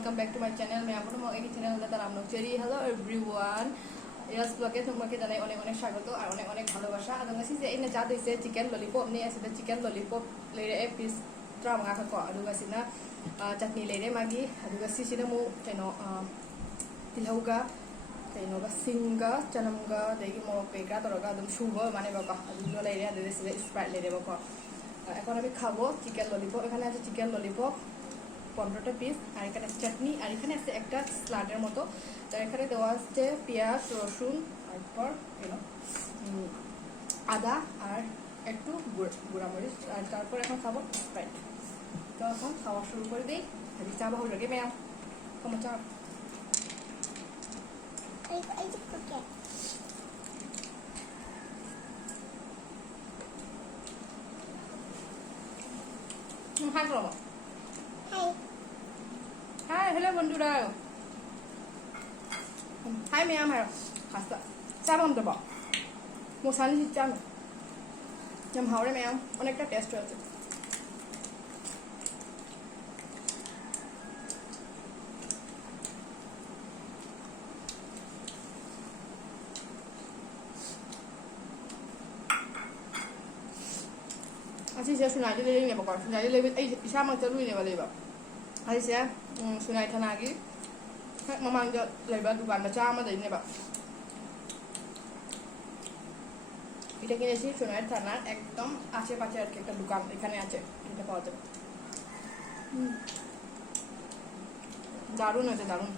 welcome back to my channel. मैं आपको एक channel में तार আমনক চেরি. Hello everyone. Yes, ব্লগে তোমাকে জানাই অনেক অনেক স্বাগত আর অনেক অনেক ভালোবাসা. আদঙ্গাসি যে এনে যা দিছে চিকেন ললিপপ নে আছে চিকেন ললিপপ লেরে এক পিস ট্রামা খাকো আদঙ্গাসিনা চাটনি লেরে মাগি আদঙ্গাসি সিনা মু কেনো tilhauga kainoga singa chanamga degi morok peka toroga adum subo mane baba adum লেরে আদে দিছে স্প্রাইট লেরে বকো. এখন আমি খাবো চিকেন ললিপপ. এখানে আছে চিকেন ললিপপ 15টা পিস আর এখানে চাটনি আর এখানে আছে একটা স্লাডের মতো. তার এখানে দেওয়া আছে পেঁয়াজ রসুন তারপর আদা আর একটু গুঁড়ামরিচ আর তারপর এখন খাবো স্প্রাইট. তো এখন খাওয়া শুরু করে দিই. যদি চা বাহু লাগে ম্যাম কমা চা হাই করবো. হাই হ্যালো বন্ধুরা. হাই ম্যাম হাই হাসা চা বানাতে দেবো মোসানি চা যেমন হাওড়ে ম্যাম অনেকটা টেস্ট হয়েছে. 아직 제가 순아이들 레이네 먹어. 순아이들 레이 이 샤망 저 루이네 발레바. 아직 제가 순아이 타나기 마망 저 레이바 두간 마차 마다 있네 봐. এটা কিনেছি সোনার থানার একদম আশেপাশে আর কি একটা দোকান এখানে আছে. এটা পাওয়া যাবে. দারুণ হয়েছে দারুণ.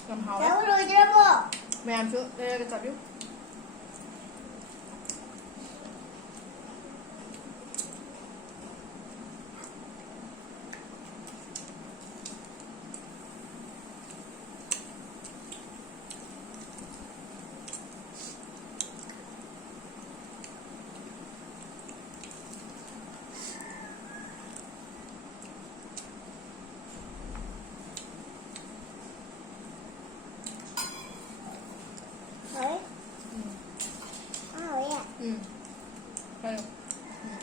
একদম হাওয়া ম্যাম শো এর চাবি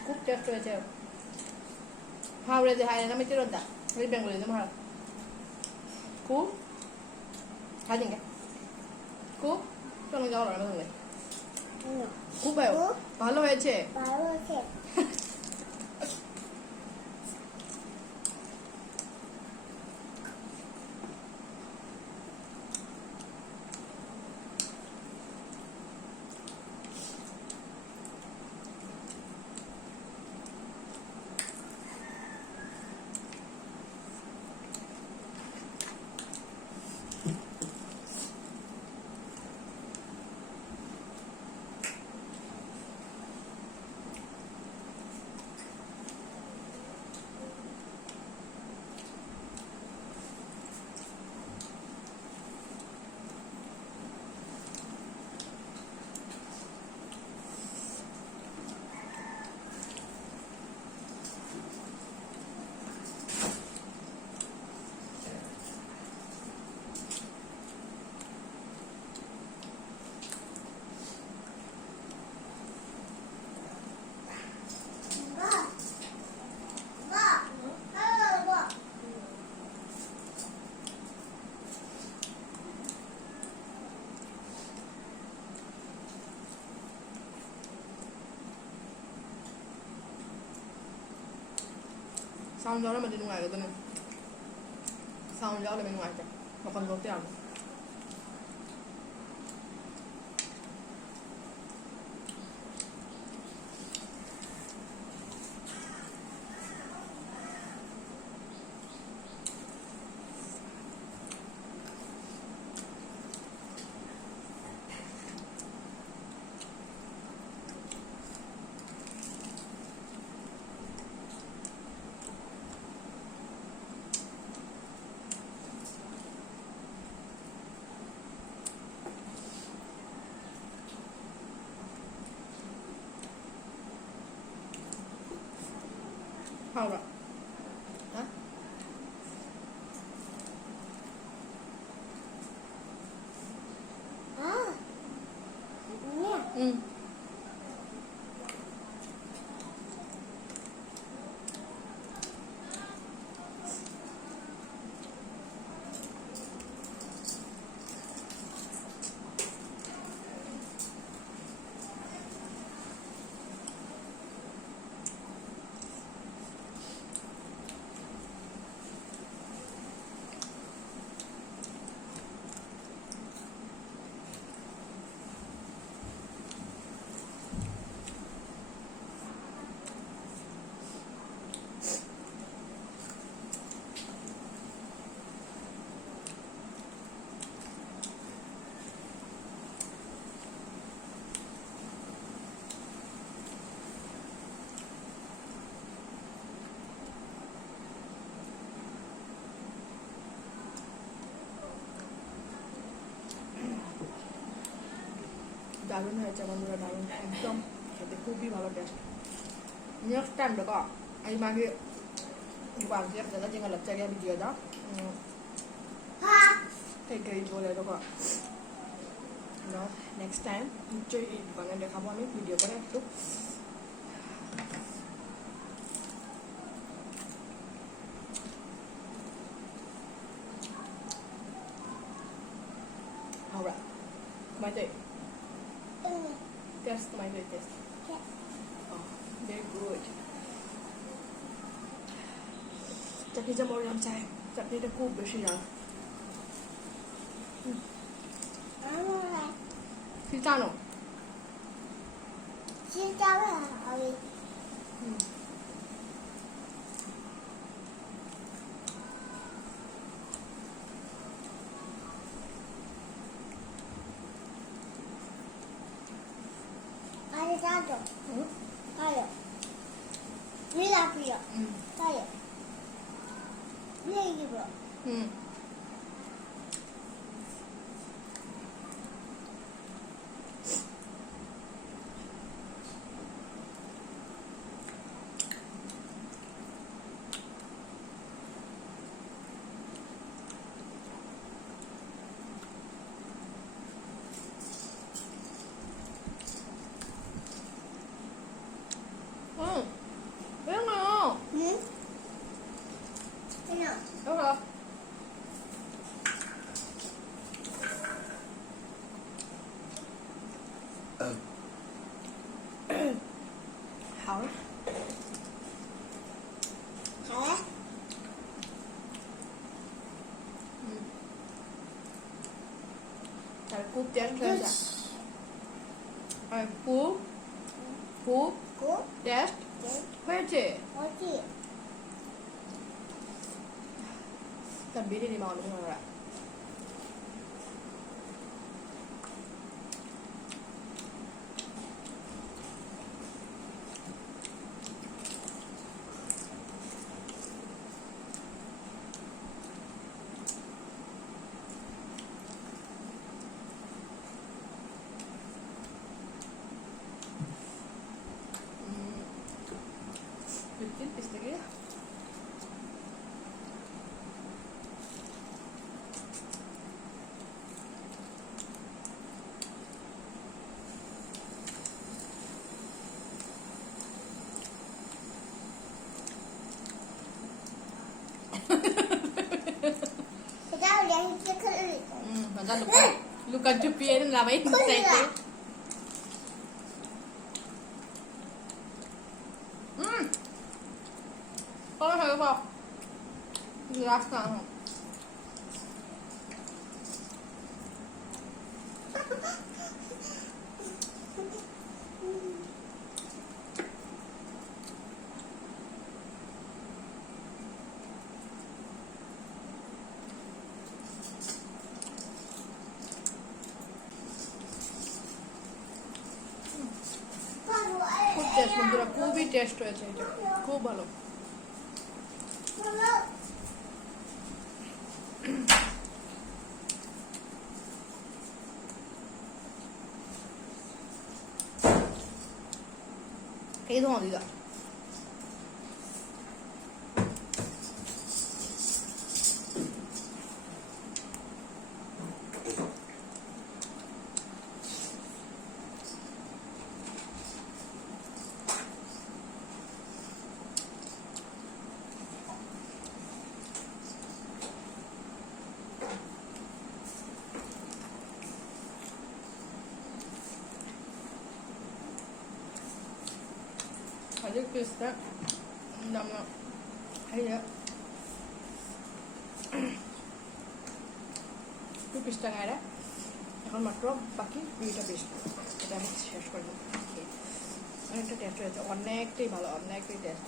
খুব টেস্ট হয়েছে. হাওড়ে যে হায় না মিটে রোদা ওই বেঙ্গলি যে মহারাজ খুব হাজিঙ্গে খুব চলো যাওয়ার না খুব ভালো হয়েছে. Sao gió là mình đi ngoài rồi tôi này. Sao gió là bên ngoài kìa. Mà còn có tiền. Haura. Hả? Ừ. দারুণ হয়েছে বন্ধুরা, দারুণ, একদম খেতে খুবই ভালো টেস্ট। নেক্সট টাইম দেখো ay magi ibangkit dala jeng alat cari video dah kayak kayak boleh দেখো no next time নিশ্চয়ই এই দোকানে দেখাবো আমি ভিডিও করে একটু। Alright, kumain test, kumain test. Oh, very good. চাটনিটা মরিলাম চাই, চাটনিটা খুব বেশি জাল। জানো 왜 그래요? 여기요.好了。Phải cúp tiếng chơi ra. Phải cúp test হয়েছে তা বিরিয়ানি মাওনি আমরা Istegi. Luka Jupian lamain saya. Có thấy không? Lát nào. খুব টেস্ট বন্ধুরা, খুবই টেস্ট হয়েছে এটা, খুব ভালো। এই ধোঁয়া দিদা aja kita nama aja itu পিসটা গাড়া এখন মাত্র বাকি দুইটা পিস, এটা আমি শেষ করে দেবো। অনেকটা টেস্ট হয়েছে, অনেকটাই ভালো, অনেকটাই টেস্ট।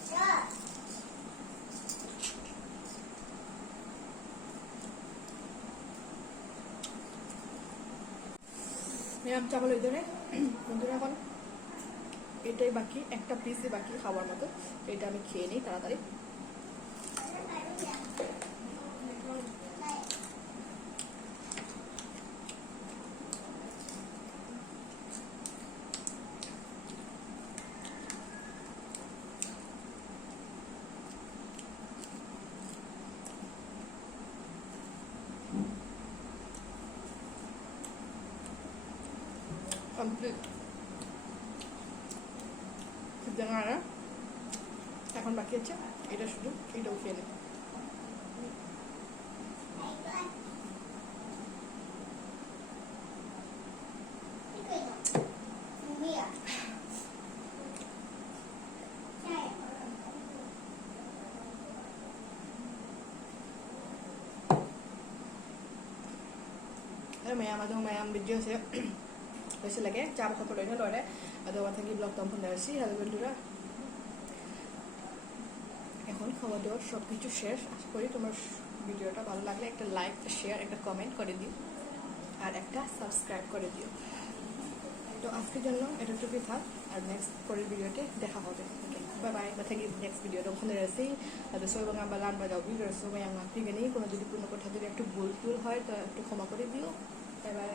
মেয়াম চাवल ইধরে বন্ধুরা এখন এটাই বাকি, একটা পিসই বাকি খাবার মতো, এটা আমি খেয়ে নিই তাড়াতাড়ি। কমপ্লিট জানা না এখন বাকি আছে এটা শুধু এটাও খেয়ে নেব Maya madung maya video saya wis lagi cara ko tuloy na lore ado watang i-vlog tong punta si hello বন্ধুরা এখন খাওয়া দাওয়া সব কিছু শেষ আশা করি তোমার ভিডিওটা ভালো লাগলে একটা লাইক শেয়ার একটা কমেন্ট করে দিও আর একটা সাবস্ক্রাইব করে দিও তো আজকের জন্য এতটুকুই থাক আর নেক্সট পরের ভিডিওতে দেখা হবে okay bye bye watang next video dong punta si ado so mga balan ba daw video so may ang tigani কোনো যদি কোনো কথা যদি একটু ভুল হয় তো একটু ক্ষমা করে দিও বাই বাই